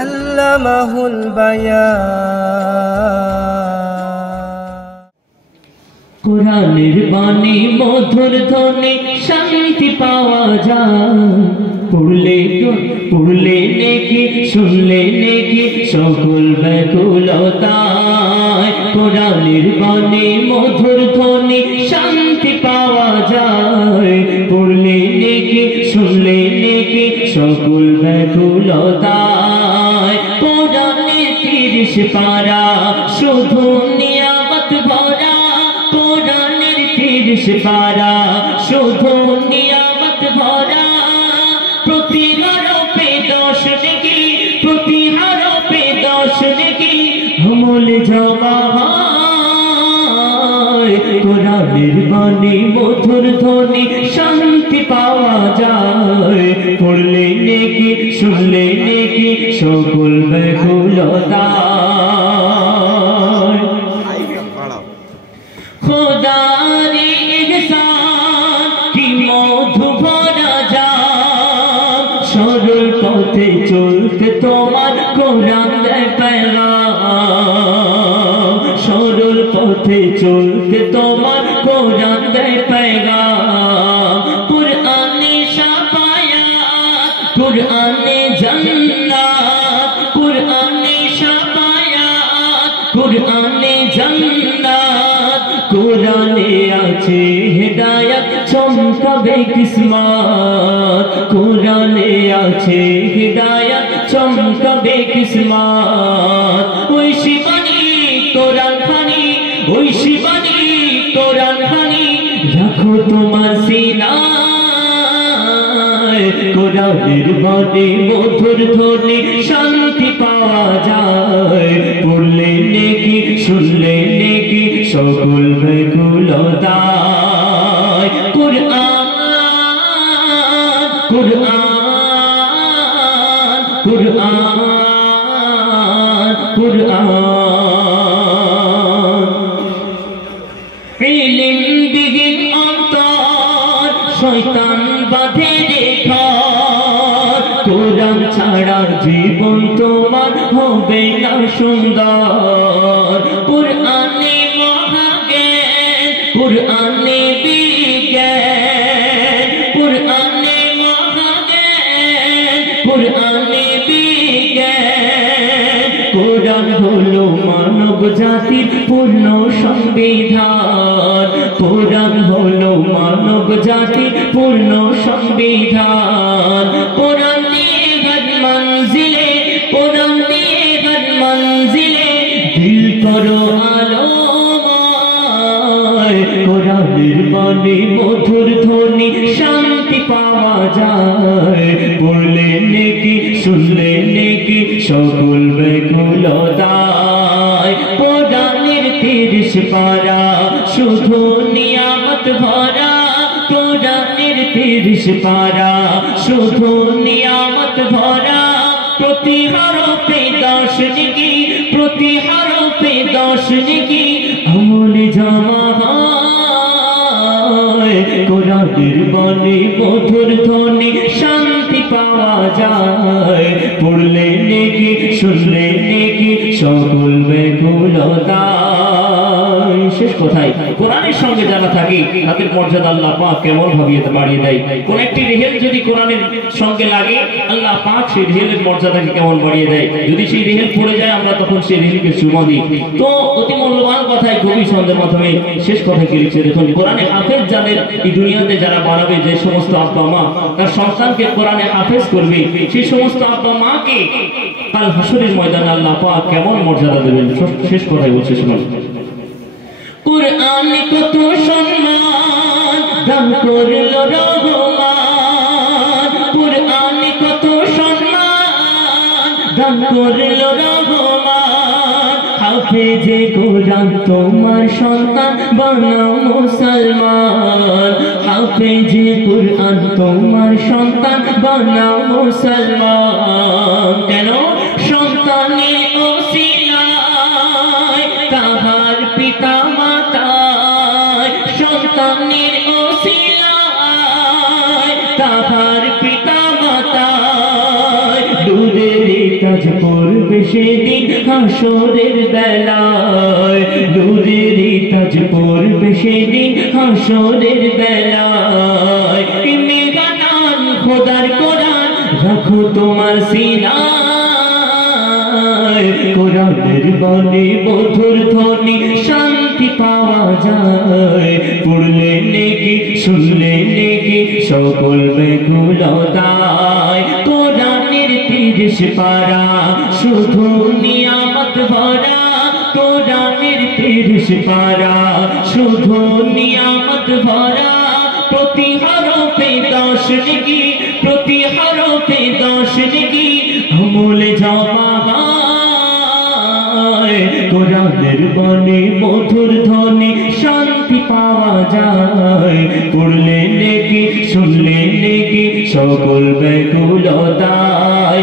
আল্লামাহুল বায়ান। কোরআনের বাণী মধুর ধ্বনি শান্তি পাওয়া যায়, পড়লে নেকি শুনলে নেকি সকল ব্যাকুলতায়। কোরআনের বাণী মধুর ধ্বনি শান্তি পাওয়া যায়, পড়লে নেকি শুনলে নেকি সকল ব্যাকুলতায়। কোরআনের 30 পারা শুধু নিয়ামত ভরা, কোরআনের 30 পারা শুধু নিয়ামত ভরা। প্রতি হরফে 10 নেকি, প্রতি হরফে 10 নেকি আমল জমা হয়। কোরআনের বাণী মধুর ধ্বনি শান্তি পাওয়া যায়, পড়লে নেকি শুনলে নেকি সকল ব্যাকুলতায়। খোদার ইহসান কি মধু ভরা যায়, সরল পথে চলতে তোমার কোরআন দেয় পেগাম, সরল পথে চলতে তোমার কোরআন দেয় পেগাম। কুরআনে শাফায়াত, কুরআনে জান্নাত, কুরআনে শাফায়াত, কুরআনে জান্নাত। কোরআনে আছে হিদায়াত চমকাবে কিসমত, কোরআনে আছে হিদায়াত চমকাবে কিসমত। ওই শিবানী কোরআন খানি, ওই শিবানী কোরআন খানি রাখো তোমার সিনায়। কোরআনের বাণী মধুর ধ্বনি শান্তি পাওয়া যায়, পড়লে নেকি শুনলে নেকি সকল ব্যাকুলতায়। কুরআন কুরআন কুরআন কুরআন। ইলম বিহীন অন্তর শয়তান বাঁধে রেখা, কোরআন ছাড়া জীবন তোমার হবে না সুন্দর। কুরআনে মহাজ্ঞান, কুরআনে বিজ্ঞান, কুরআনে মহাজ্ঞান, কুরআনে বিজ্ঞান। কোরআন হলো মানব জাতির পূর্ণ সংবিধান, কোরআন হলো মানব জাতির পূর্ণ সংবিধান। কোরআন নিয়ে হর মঞ্জিলে, কোরআন নিয়ে হর মঞ্জিলে দিল করো আলোময়। কোরআনের বাণী মধুর ধ্বনি শান্তি পাওয়া যায়, পড়লে নেকি শুনলে নেকি সকল ব্যাকুলতায়। কোরআনের 30 পারা শুধু নিয়ামত ভরা, কোরআনের 30 পারা শুধু নিয়ামত ভরা। প্রতি হরফে 10 নেকি, প্রতি হরফে 10 নেকি আমল জমা হয়। কোরআনের বাণী মধুর ধ্বনি শান্তি পাওয়া যায়, পড়লে নেকি শুনলে নেকি সকল ব্যাকুলতায়। শেষ কথায় কোরআনের সঙ্গে যারা থাকে তাদের মর্যাদা আল্লাহ পাক কেমন ভাবে বাড়িয়ে দেয়। কোন একটি রেহেল যদি কোরআনের সঙ্গে লাগে আল্লাহ পাক সেই রেহেলের মর্যাদাকে কেমন বাড়িয়ে দেয়। যদি সেই রেহেল পড়ে যায় আমরা তখন সেই রেহেলকে চুমা দিই। তো অতি মূল্যবান কথায় কবি ছন্দের মাধ্যমে শেষ কথা কি লিখছে দেখুন। কোরআনে হাফেজ যাদের এই দুনিয়াতে যারা বাড়াবে, যে সমস্ত আব্বা মা তার সন্তানকে কোরআনে হাফেজ করবে, সেই সমস্ত আব্বা মাকে কাল হাসরের ময়দানে আল্লাহ পাক কেমন মর্যাদা দেবেন। শেষ কথাই বলছে শুনুন। কুরআন কত সম্মান দান করল রহমান, কুরআন কত সম্মান দান করল রহমান। হাফেজে কোরআন তোমার সন্তান বানাও মুসলমান, হাফেজে কোরআন তোমার সন্তান বানাও মুসলমান। কেন? সন্তানের ওসিলায় তাহার পিতা মাতায়, সন্তানের ওসিলায় তাহার পড়বে সেদিন হাসরের বেলায়, নূরের তাজ পড়বে সেদিন হাসরের বেলায়। মেঘানান খোদার কোরআন রাখো তোমার সিনায়, কোরআনের বলে মধুর ধ্বনি শান্তি পাওয়া যায়। পড়লে নেকি শুনলে নেকি সকল বেগুলো দায়। কোরআনের 30 পারা শুধু নিয়ামত ভরা, কোরআনের 30 পারা শুধু নিয়ামত ভরা। প্রতি হরফে 10 নেকি, প্রতি হরফে 10 নেকি, আমলে জমা হয়। কোরআনের বলে মধুর ধ্বনি শান্তি পাওয়া যায়। পড়লে নেকি শুনলে নেকি সকল বেগুলো দায়।